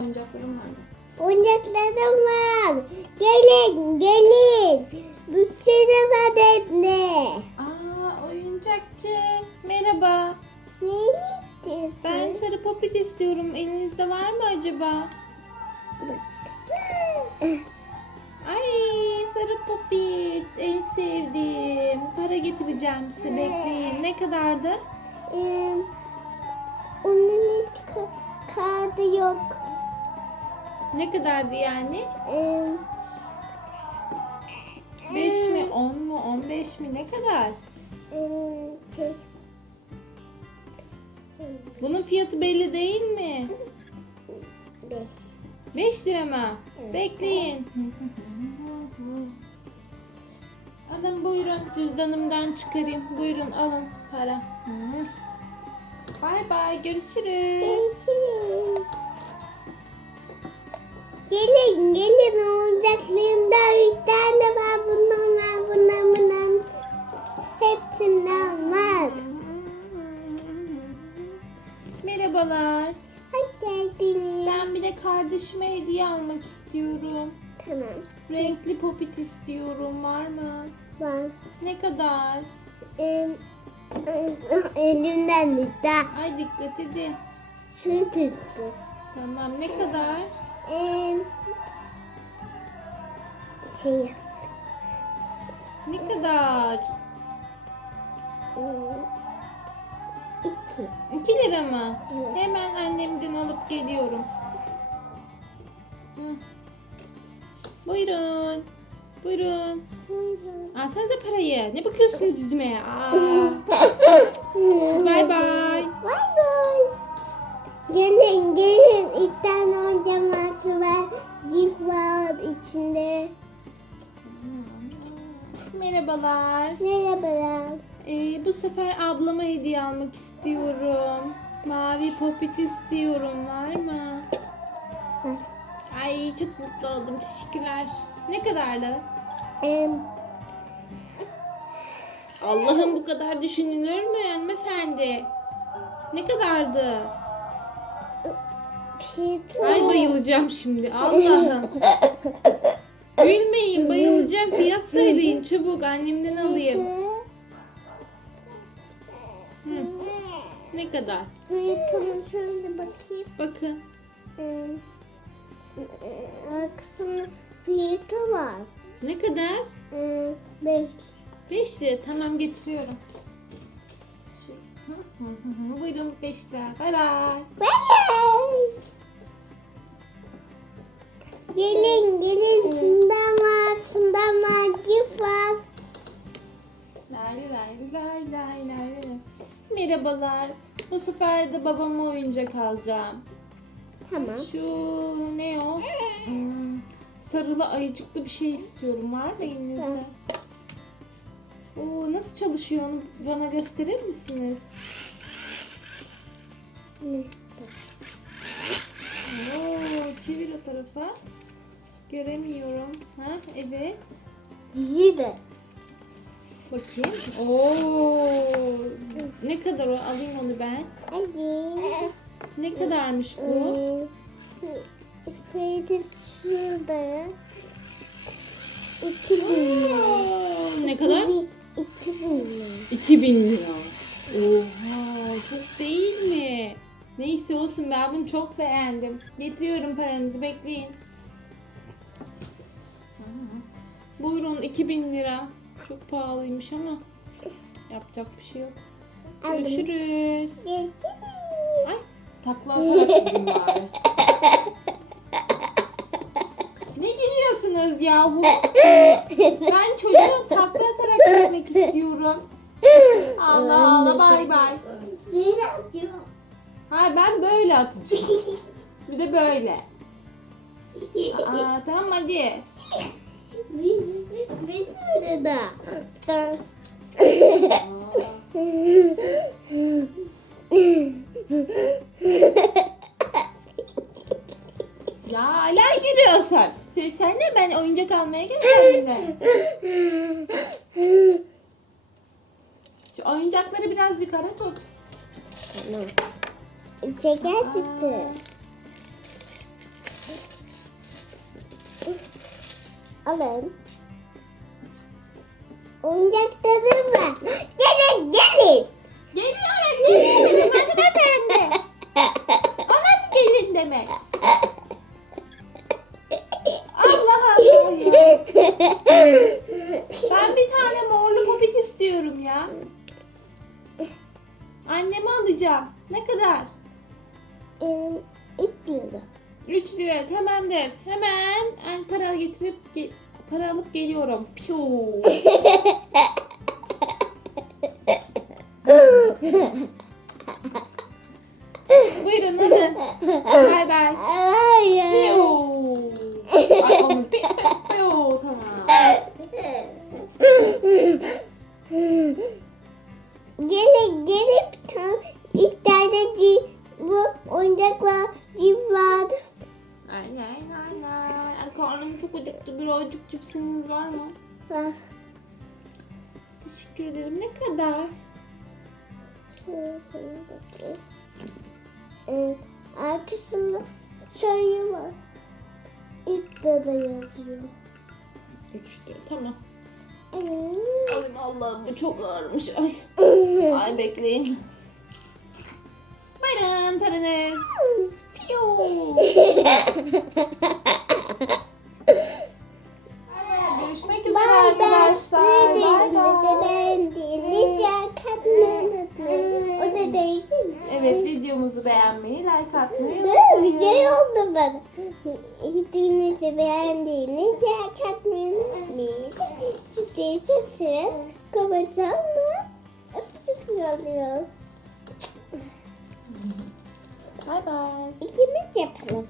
oyuncaklarım vardı. Oyuncaklarım var. Gelin gelin. Bütçede var ne? Aa oyuncakçı. Merhaba. Ne istiyorsun? Ben sarı popit istiyorum. Elinizde var mı acaba? Ay sarı popit. En sevdiğim. Para getireceğim size bekleyin. Ne kadardı? Ee, onun hiç ka- kağıdı yok. Ne kadardı yani? Ee, 5 mi 10 mu 15 mi ne kadar? şey, Bunun fiyatı belli değil mi? beş. 5 lira mı? Evet. Bekleyin. Alın buyurun cüzdanımdan çıkarayım. Buyurun alın para. Bay bay görüşürüz. Görüşürüz. Gelin gelin oyuncaklarımda üç tane var. Bundan var bundan bundan. Hepsinden var. Merhabalar. Hoş geldiniz. Ben bir de kardeşime hediye almak istiyorum. Tamam. Renkli popit istiyorum. Var mı? Var. Ne kadar? Ee, elimden tuttu. Ay dikkat edin. Şunu tuttu. Tamam ne kadar? Şey, Ne kadar? iki. 2 lira mı? Evet. Hemen annemden alıp geliyorum. Hı. Buyurun. Buyurun. Buyurun. Alsanıza parayı. Ne bakıyorsunuz yüzüme? Aa. Bay bay. Bay bay. Gelin gelin. İlk tane oyuncak var. Cif var içinde. Merhabalar. Merhabalar. Ee, bu sefer ablama hediye almak istiyorum. Mavi popit istiyorum. Var mı? Bak. Ay çok mutlu oldum. Teşekkürler. Ne kadardı? Ee, Allah'ım bu kadar düşünülür mü hanımefendi? Ne kadardı? fiyatı Ay bayılacağım şimdi. Allah'ım. Gülmeyin bayılacağım. Fiyat söyleyin çabuk annemden alayım. Hı. Ne kadar? Fiyatını şöyle bakayım. Bakın. Arkasında fiyatı var. Ne kadar? Ee, beş. 5 lira. Tamam getiriyorum. Buyurun 5 lira. Bay bay. Bye. Gelin gelin şundan var şundan var cif var. Lay lay lay lay lay. Merhabalar. Bu sefer de babama oyuncak alacağım. Tamam. Şu ne o? Hmm, sarılı ayıcıklı bir şey istiyorum. Var mı elinizde? Oo, nasıl çalışıyor onu bana gösterir misiniz? Ne? Oo, çevir o tarafa. Göremiyorum. Ha, evet. Dizi de. Bakayım. Oo, ne kadar o? Alayım onu ben. Hadi. Ne kadarmış bu? Fiyatı şurada. İki bin lira. Ne kadar? İki bin lira. 2000 lira. Oha çok değil mi? Neyse olsun ben bunu çok beğendim. Getiriyorum paranızı bekleyin. Buyurun 2000 lira. Çok pahalıymış ama yapacak bir şey yok. Aldım. Görüşürüz. Görüşürüz. Ay takla atarak gidin bari. Ne gülüyorsunuz yahu? Ben çocuğum takla atarak gitmek istiyorum. Allah Allah bay bay. Ha ben böyle atacağım. Bir de böyle. Aa tamam hadi. Bir de. Ya hala gülüyorsun. Sen, sen de ben oyuncak almaya bize. Şu oyuncakları biraz yukarı tut. Şeker çıktı. Alın. Oyuncakları mı? Gelin gelin. Geliyorum geliyorum. Hadi be pembe. O nasıl gelin demek? 3 lira tamamdır. Hemen ben para getirip ge- para alıp geliyorum. Piu. Buyurun alın. Bay bay. Piu. Ay piu tamam. Gelin gelip tam ilk tane bu oyuncak var. Cip vardı. Ay ay ay ay. Ay, Karnım çok acıktı. Birazcık cipsiniz var mı? Var. Teşekkür ederim. Ne kadar? Ee, arkasında sayı var. İlk da yazıyor. 3 lira. Tamam. Alayım Allah'ım bu çok ağırmış. Ay. Ay bekleyin. Buyurun paranız. Görüşmek üzere arkadaşlar. Bay bay. Evet videomuzu beğenmeyi, like atmayı unutmayın. şey oldu bana. Videomuzu beğendiğiniz yer katmayı unutmayın. Sizleri çok seviyorum. Kapatacağım mı? Öpücük yolluyorum. Bay bay. İkimiz yapalım.